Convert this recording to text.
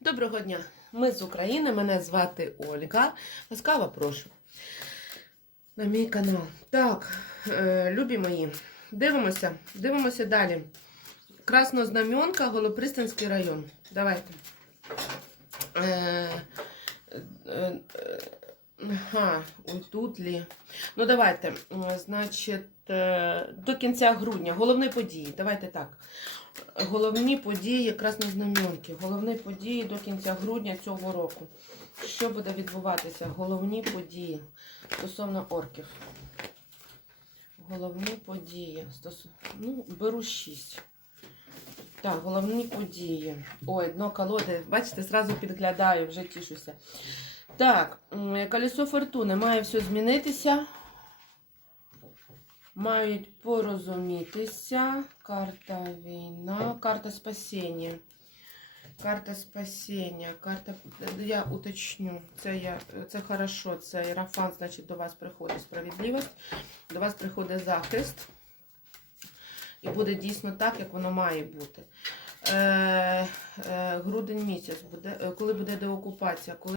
Доброго дня! Ми з України. Мене звати Ольга. Ласкаво прошу на мій канал. Так, е, любі мої, дивимося, дивимося далі. Краснознам'янка, Голопристанський район. Давайте. Е, Ага, тут лі. Ну, давайте. Значить, е, до кінця грудня. Головні події. Давайте так. Головні події Краснознаменки. Головні події до кінця грудня цього року. Що буде відбуватися? Головні події стосовно орків. Головні події. Стос... Ну, беру 6. Так, головні події. Ой, дно колоди. Бачите, зразу підглядаю, вже тішуся. Так, колесо фортуни має все змінитися. Мають порозумітися. Карта війна, карта спасіння. Карта спасіння, карта. Я уточню. Це я, це хорошо. Це Ірафан, значить, до вас приходить справедливість, до вас приходить захист. І буде дійсно так, як воно має бути. Е, е, грудень місяць буде, е, коли буде деокупація, коли